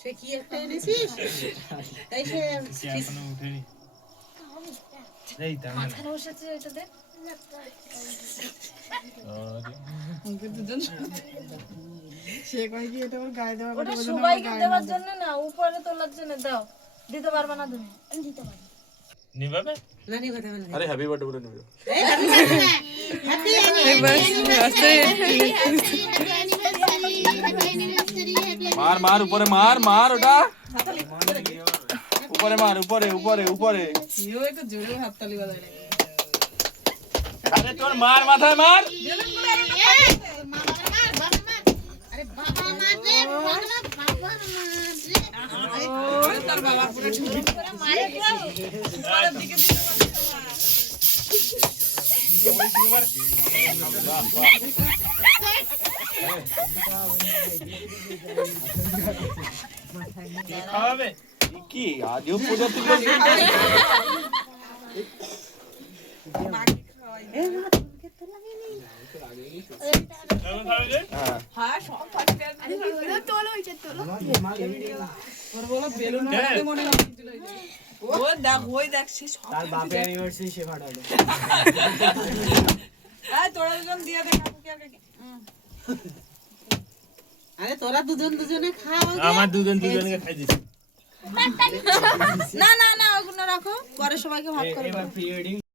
সে কি একটা এনেছিস? এই সে এখনো উঠেনি। এই তো মাথায় বসেছে এটা দেখ। সে কয় কি এটা ওর গায়ে দেওয়া ওটা সবাইকে দেওয়ার জন্য না, উপরে তোলার জন্য দাও। দিতে পারবে না তুমি? দিতে পারবে। নিবাবে? না নি কথা বলে। আরে হ্যাপি বার্থডে বলে নেবে। হ্যাপি মার মার উপরে মার মার ওটা উপরে মার উপরে উপরে উপরে ইও একটু জোরে হাততালি বাজায় না। আরে তোর মার মাথায় মার আরে বাবা মার রে পাগলা বাবা মার রে। ওই তোর বাবা পুরো ঠুকে মারে দাও। উপরের দিকে দিকে খাওয়াবে? কি আজও পূজা তুই কেমন খাওয়াবে? হ্যাঁ সব ফাটবে। ওর বলো বেলুন ফাটাতে মনে হচ্ছিল। ও দেখ ওই দেখ সে সব তার বাপের অ্যানিভার্সারি সে ফাটালো। এই তোরা দুজন দিয়ে দে কাকুকে আর কাকে। আরে তোরা দুজন দুজনে খাও। আমার দুজনকে খাই দিছি। না না না ওগুলো রাখো, পরে সবাইকে ভাগ করে এবার প্রি ওয়েডিং